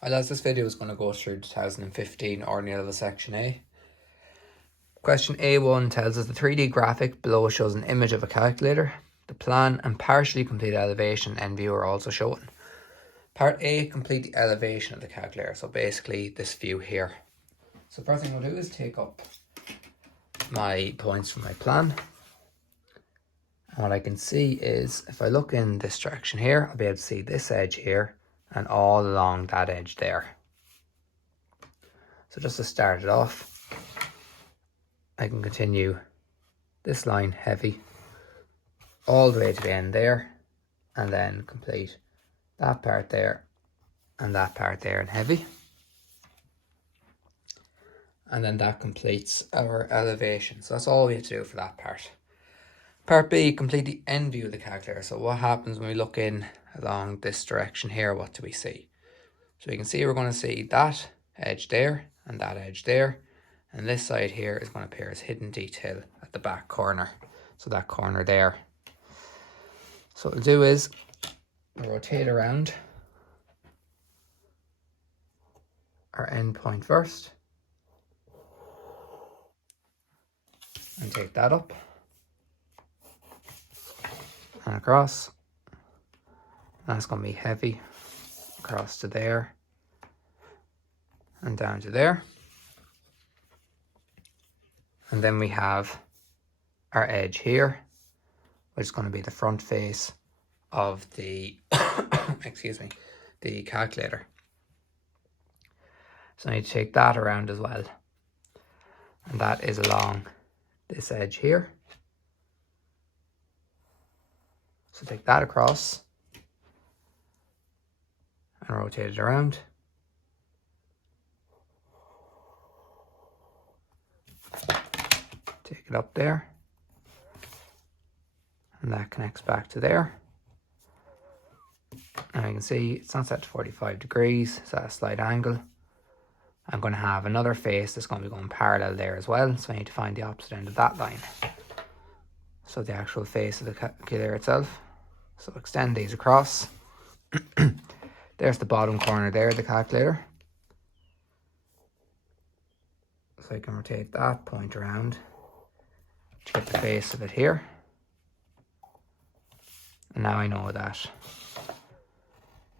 Well, as this video is going to go through 2015 Ordinary Level Section A. Question A1 tells us the 3D graphic below shows an image of a calculator. The plan and partially complete elevation and view are also shown. Part A, complete the elevation of the calculator. So basically this view here. So first thing I'll do is take up my points from my plan. And what I can see is if I look in this direction here, I'll be able to see this edge here and all along that edge there. So just to start it off, I can continue this line heavy all the way to the end there, and then complete that part there and that part there in heavy. And then that completes our elevation. So that's all we have to do for that part. Part B, complete the end view of the calculator. So what happens when we look in along this direction here, what do we see? So you can see we're going to see that edge there and that edge there. And this side here is going to appear as hidden detail at the back corner. So that corner there. So what we'll do is we'll rotate around our end point first. And take that up. And across. That's going to be heavy across to there and down to there. And then we have our edge here, which is going to be the front face of the the calculator. So I need to take that around as well. And that is along this edge here. So take that across and rotate it around. Take it up there. And that connects back to there. And you can see it's not set to 45 degrees, so that's a slight angle. I'm going to have another face that's going to be going parallel there as well, so I need to find the opposite end of that line. So the actual face of the calculator itself. So extend these across. There's the bottom corner there, the calculator. So I can rotate that point around to get the face of it here. And now I know that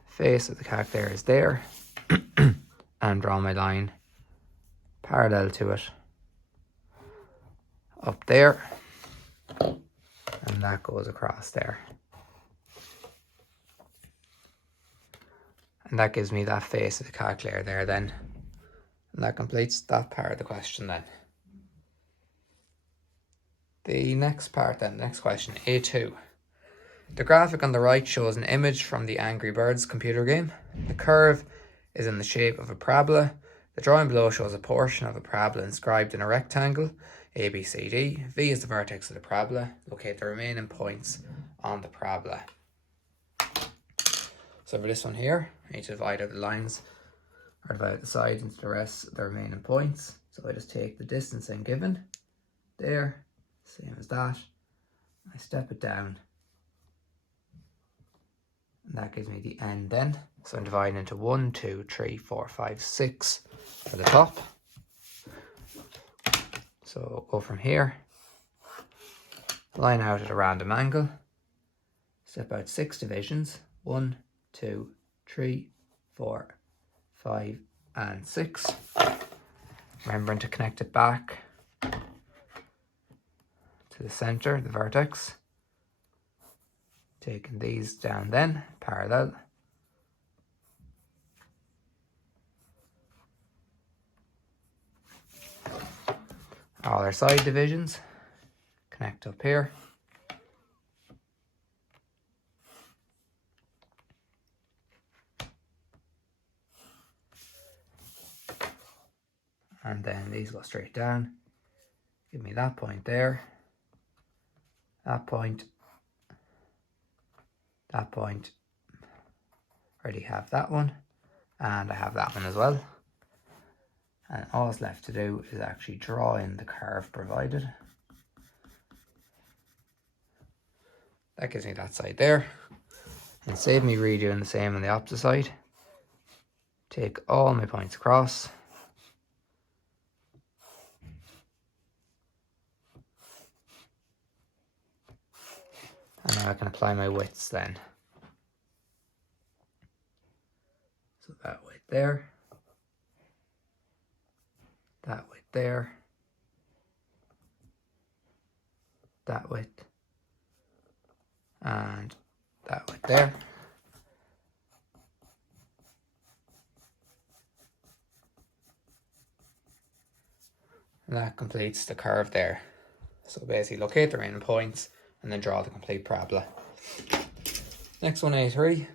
face of the calculator is there. And draw my line parallel to it up there. And that goes across there. And that gives me that face of the calculator there then. And that completes that part of the question then. The next part then, next question, A2. The graphic on the right shows an image from the Angry Birds computer game. The curve is in the shape of a parabola. The drawing below shows a portion of a parabola inscribed in a rectangle, ABCD. V is the vertex of the parabola. Locate the remaining points on the parabola. So for this one here, I need to divide out the lines, or divide out the sides into the rest of the remaining points. So I just take the distance I'm given, there, same as that. I step it down. And that gives me the end then. So I'm dividing into 1, 2, 3, 4, 5, 6 for the top. So go from here, line out at a random angle, step out 6 divisions, 1, 2, 3, 4, 5, and 6. Remembering to connect it back to the center, the vertex. Taking these down then, parallel. All our side divisions connect up here. And then these go straight down. Give me that point there. That point. That point. Already have that one. And I have that one as well. And all that's left to do is actually draw in the curve provided. That gives me that side there. And save me redoing the same on the opposite side. take all my points across. And now I can apply my widths then. So that width there, that width there, that width, and that width there. And that completes the curve there. So basically locate the remaining points and then draw the complete parabola. Next one, A3.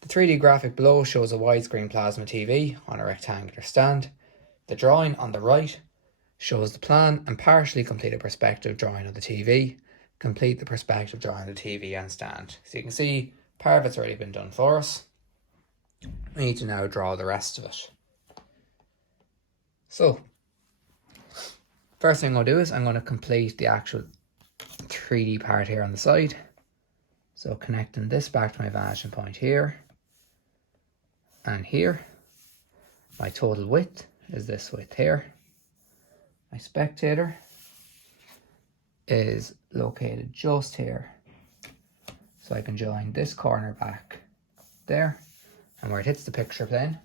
The 3D graphic below shows a widescreen plasma TV on a rectangular stand. The drawing on the right shows the plan and partially completed perspective drawing of the TV. Complete the perspective drawing of the TV and stand. So you can see part of it's already been done for us. We need to now draw the rest of it. So, first thing I'm going to do is I'm going to complete the actual 3D part here on the side. So connecting this back to my vanishing point here and here. My total width is this width here. My spectator is located just here. So I can join this corner back there, and where it hits the picture plane,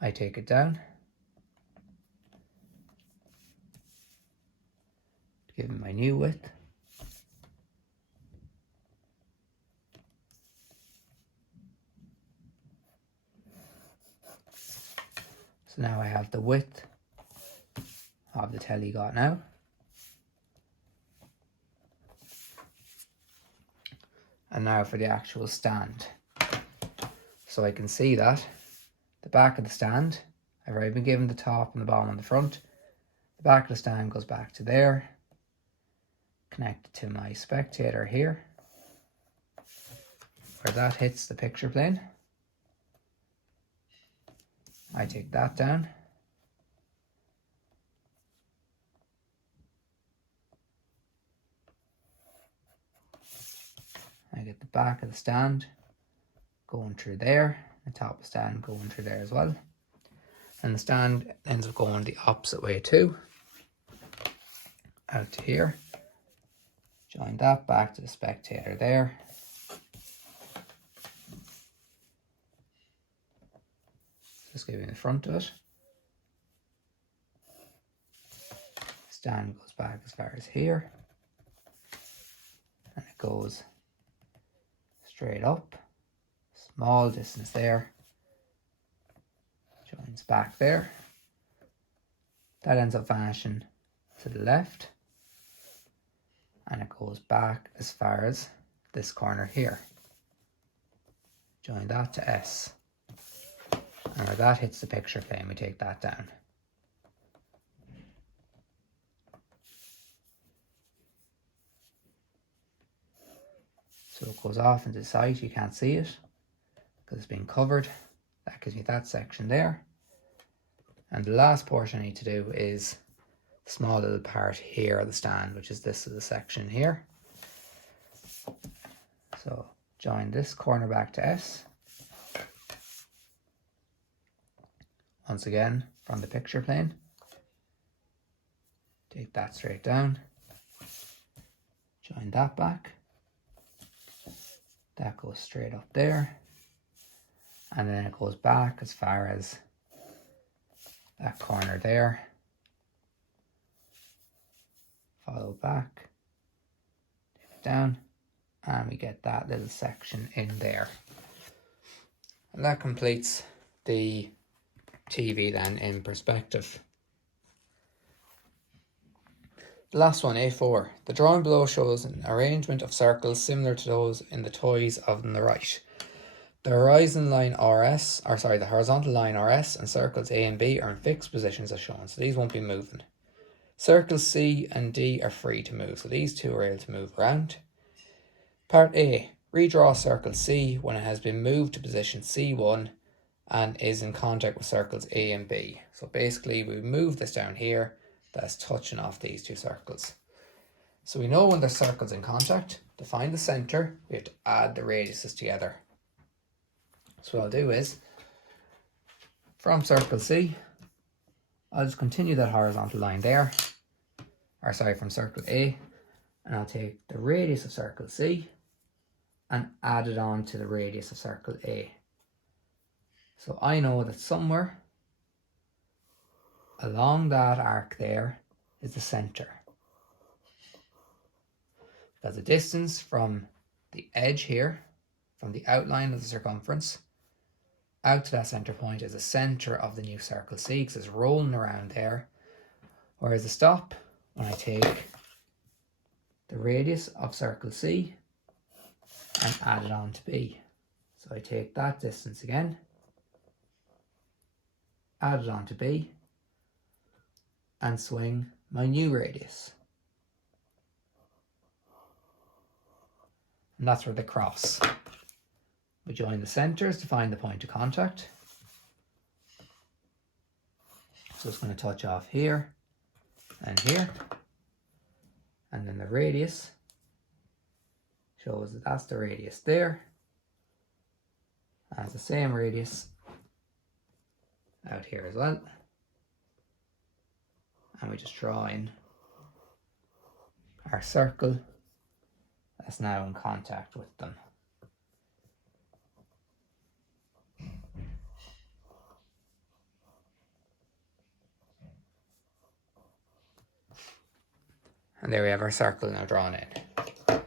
I take it down, give it my new width. So now I have the width of the telly got now. And now for the actual stand. So I can see that the back of the stand, I've already been given the top and the bottom and the front. The back of the stand goes back to there, connected to my spectator here, where that hits the picture plane. I take that down. I get the back of the stand going through there, the top of the stand going through there as well. And the stand ends up going the opposite way too, out to here. Join that back to the spectator there. Just give you the front of it. Stand goes back as far as here. And it goes straight up. Small distance there. Joins back there. That ends up vanishing to the left. And it goes back as far as this corner here. Join that to S. And where that hits the picture plane, we take that down. So it goes off into the side, you can't see it because it's been covered. That gives me that section there. And the last portion I need to do is the small little part here of the stand, which is this little section here. So join this corner back to S. Once again, from the picture plane, take that straight down, join that back, that goes straight up there, and then it goes back as far as that corner there, follow back, take it down, and we get that little section in there. And that completes the TV then in perspective. The last one, A4. The drawing below shows an arrangement of circles similar to those in the toys on the right. The horizontal line RS and circles A and B are in fixed positions as shown, so these won't be moving. Circles C and D are free to move, so these two are able to move around. Part A. Redraw circle C when it has been moved to position C1 and is in contact with circles A and B. So basically we move this down here, that's touching off these two circles. So we know when there's circles in contact, to find the centre, we have to add the radiuses together. So what I'll do is, from circle C, I'll just continue that horizontal line there, or sorry, from circle A, and I'll take the radius of circle C and add it on to the radius of circle A. So I know that somewhere along that arc there is the centre. Because the distance from the edge here, from the outline of the circumference, out to that centre point is the centre of the new circle C, because it's rolling around there. Whereas the stop, when I take the radius of circle C and add it on to B. So I take that distance again, add it on to B, and swing my new radius. And that's where they cross. We join the centres to find the point of contact. So it's going to touch off here and here. And then the radius shows that that's the radius there. And it's the same radius out here as well. And we just draw in our circle that's now in contact with them. And there we have our circle now drawn in.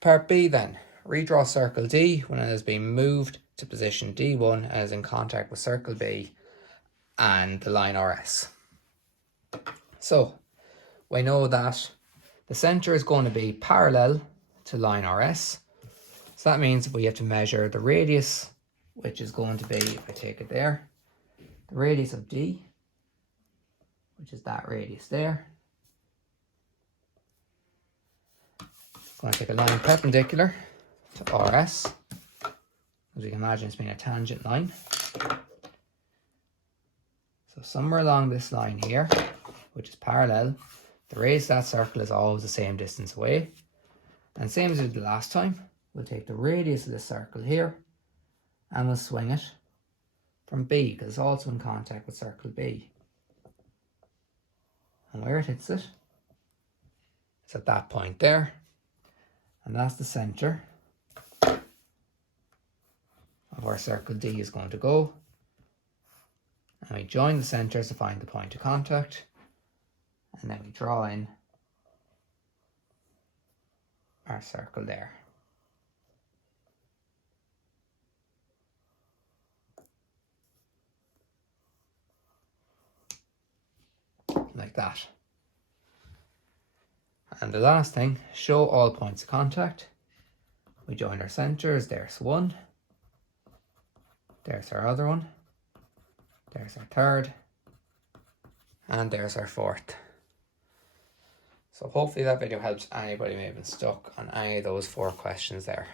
Part B then. Redraw circle D when it has been moved to position D1 and is in contact with circle B and the line RS. So we know that the centre is going to be parallel to line RS. So that means we have to measure the radius, which is going to be, if I take it there, the radius of D, which is that radius there. I'm going to take a line perpendicular to RS. As you can imagine, it's being a tangent line. So somewhere along this line here, which is parallel, the radius of that circle is always the same distance away. And same as we did the last time, we'll take the radius of this circle here and we'll swing it from B, because it's also in contact with circle B. And where it hits it, it's at that point there. And that's the centre of where circle D is going to go. And we join the centres to find the point of contact. And then we draw in our circle there. Like that. And the last thing, show all points of contact. We join our centres, there's one, there's our other one, there's our third, and there's our fourth. So hopefully that video helps anybody who may have been stuck on any of those 4 questions there.